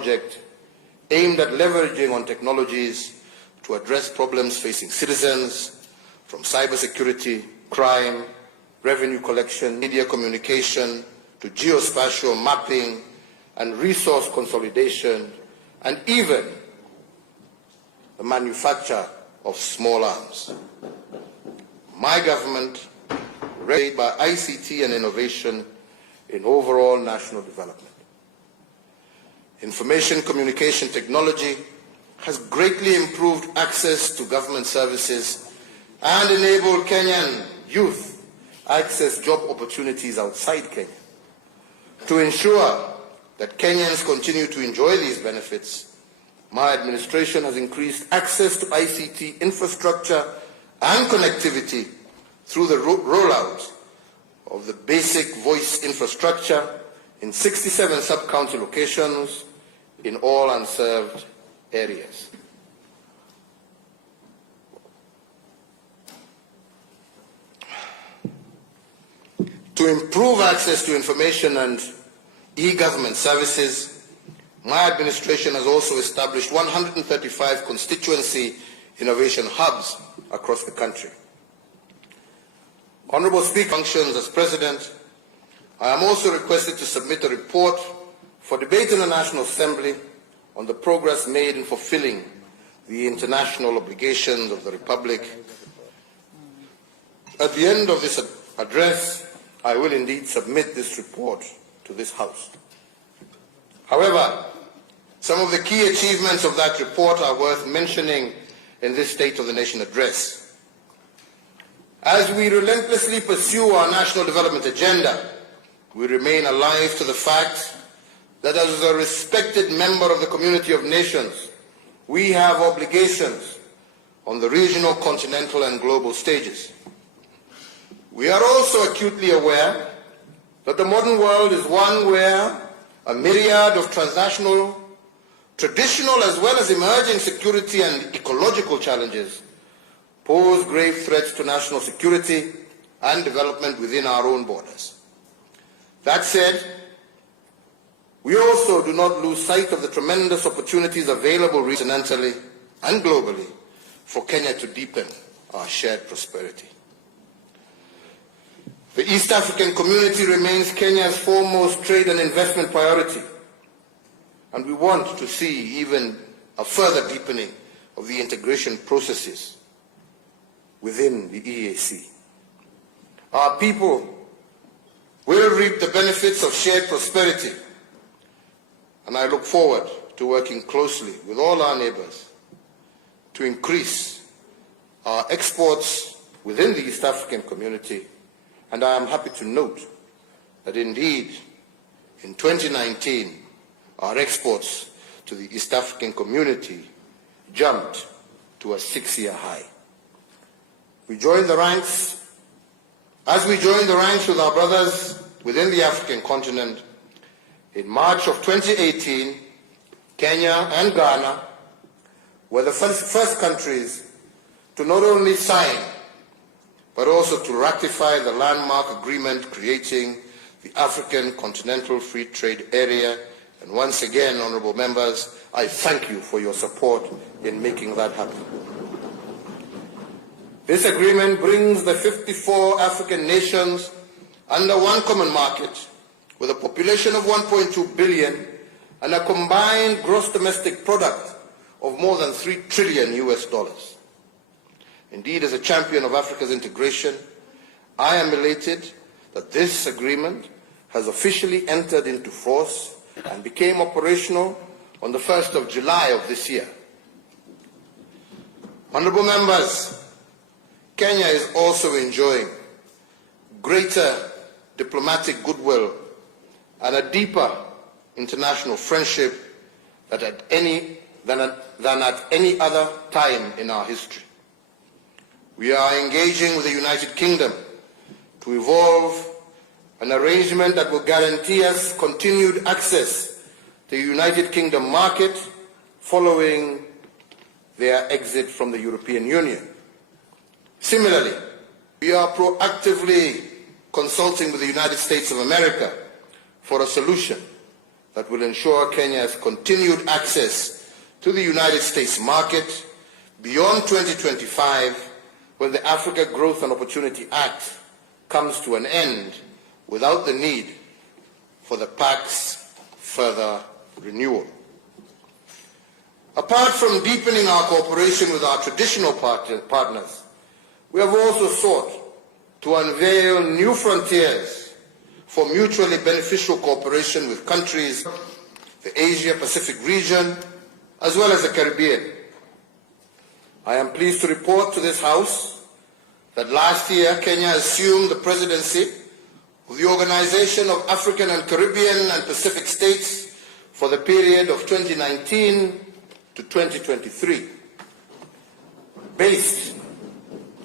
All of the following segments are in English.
project aimed at leveraging on technologies to address problems facing citizens, from cybersecurity, crime, revenue collection, media communication, to geospatial mapping and resource consolidation, and even the manufacture of small arms. My government led by ICT and innovation in overall national development. Information communication technology has greatly improved access to government services and enabled Kenyan youth access job opportunities outside Kenya. To ensure that Kenyans continue to enjoy these benefits, my administration has increased access to ICT infrastructure and connectivity through the rollout of the basic voice infrastructure in 67 sub-county locations in all unserved areas. To improve access to information and e-government services, my administration has also established 135 constituency innovation hubs across the country. Honourable Speaker, functions as President, I am also requested to submit a report for debate in the National Assembly on the progress made in fulfilling the international obligations of the Republic. At the end of this address, I will indeed submit this report to this House. However, some of the key achievements of that report are worth mentioning in this State of the Nation address. As we relentlessly pursue our national development agenda, we remain alive to the fact that as a respected member of the community of nations, we have obligations on the regional, continental, and global stages. We are also acutely aware that the modern world is one where a myriad of transnational, traditional as well as emerging security and ecological challenges pose grave threats to national security and development within our own borders. That said, we also do not lose sight of the tremendous opportunities available regionally and globally for Kenya to deepen our shared prosperity. The East African community remains Kenya's foremost trade and investment priority, and we want to see even a further deepening of the integration processes within the EAC. Our people will reap the benefits of shared prosperity, and I look forward to working closely with all our neighbors to increase our exports within the East African community. And I am happy to note that indeed, in 2019, our exports to the East African community jumped to a 6-year high. As we join the ranks with our brothers within the African continent, in March of 2018, Kenya and Ghana were the first countries to not only sign but also to ratify the landmark agreement creating the African Continental Free Trade Area. And once again, honourable members, I thank you for your support in making that happen. This agreement brings the 54 African nations under one common market with a population of 1.2 billion and a combined gross domestic product of more than $3 trillion US. Indeed, as a champion of Africa's integration, I am elated that this agreement has officially entered into force and became operational on the 1st of July of this year. Honourable members, Kenya is also enjoying greater diplomatic goodwill and a deeper international friendship than at any other time in our history. We are engaging with the United Kingdom to evolve an arrangement that will guarantee us continued access to the United Kingdom market following their exit from the European Union. Similarly, we are proactively consulting with the United States of America for a solution that will ensure Kenya has continued access to the United States market beyond 2025, when the Africa Growth and Opportunity Act comes to an end, without the need for the PAC's further renewal. Apart from deepening our cooperation with our traditional partners, we have also sought to unveil new frontiers for mutually beneficial cooperation with countries in the Asia-Pacific region, as well as the Caribbean. I am pleased to report to this House that last year Kenya assumed the presidency of the Organization of African and Caribbean and Pacific States for the period of 2019 to 2023. Based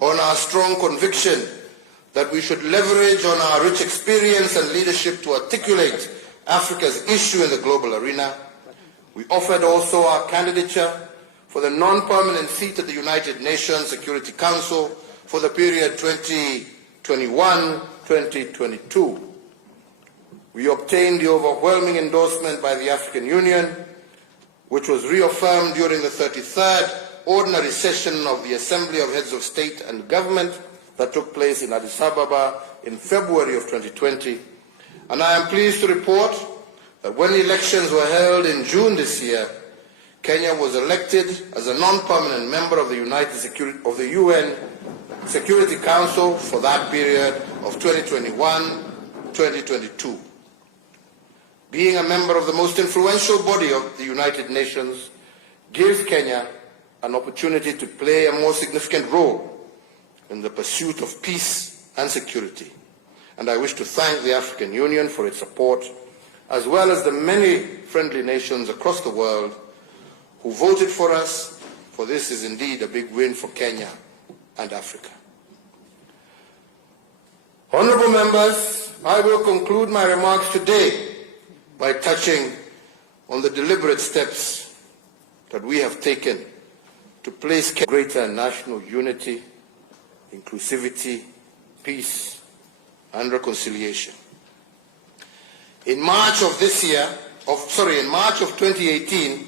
on our strong conviction that we should leverage on our rich experience and leadership to articulate Africa's issue in the global arena, we offered also our candidature for the non-permanent seat at the United Nations Security Council for the period 2021-2022. We obtained the overwhelming endorsement by the African Union, which was reaffirmed during the 33rd Ordinary Session of the Assembly of Heads of State and Government that took place in Addis Ababa in February of 2020. And I am pleased to report that when elections were held in June this year, Kenya was elected as a non-permanent member of the UN Security Council for that period of 2021-2022. Being a member of the most influential body of the United Nations gives Kenya an opportunity to play a more significant role in the pursuit of peace and security. And I wish to thank the African Union for its support, as well as the many friendly nations across the world who voted for us, for this is indeed a big win for Kenya and Africa. Honorable members, I will conclude my remarks today by touching on the deliberate steps that we have taken to place greater national unity, inclusivity, peace, and reconciliation. In March of 2018,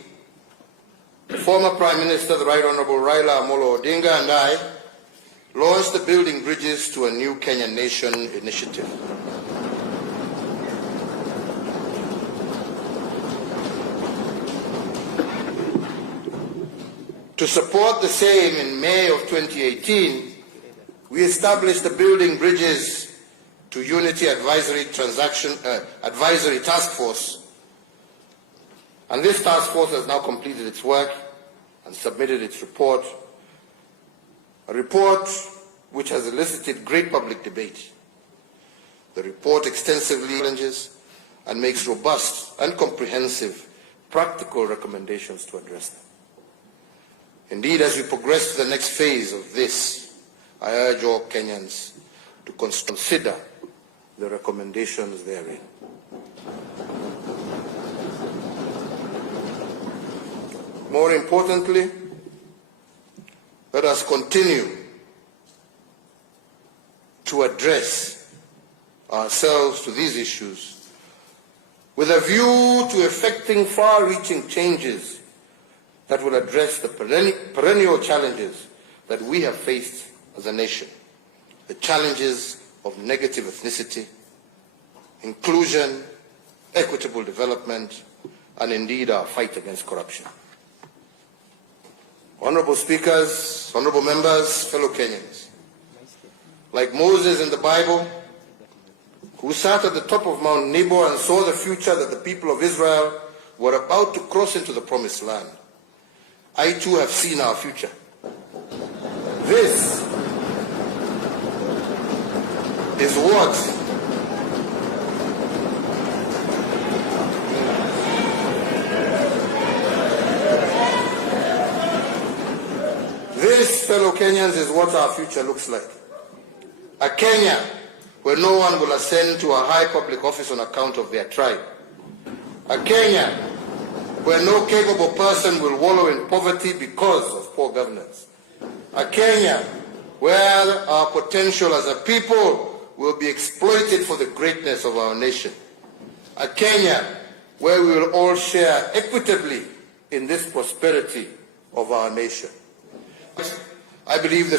the former Prime Minister, the Right Honorable Raila Amolo Odinga, and I launched the Building Bridges to a New Kenyan Nation initiative. To support the same, in May of 2018, we established the Building Bridges to Unity Advisory Task Force. And this task force has now completed its work and submitted its report, a report which has elicited great public debate. The report extensively challenges and makes robust and comprehensive practical recommendations to address them. Indeed, as we progress to the next phase of this, I urge all Kenyans to consider the recommendations therein. More importantly, let us continue to address ourselves to these issues with a view to effecting far-reaching changes that will address the perennial challenges that we have faced as a nation, the challenges of negative ethnicity, inclusion, equitable development, and indeed our fight against corruption. Honorable speakers, honorable members, fellow Kenyans, like Moses in the Bible, who sat at the top of Mount Nebo and saw the future that the people of Israel were about to cross into the promised land, I too have seen our future. This is what fellow Kenyans, is what our future looks like. A Kenya where no one will ascend to a high public office on account of their tribe. A Kenya where no capable person will wallow in poverty because of poor governance. A Kenya where our potential as a people will be exploited for the greatness of our nation. A Kenya where we will all share equitably in this prosperity of our nation. I believe the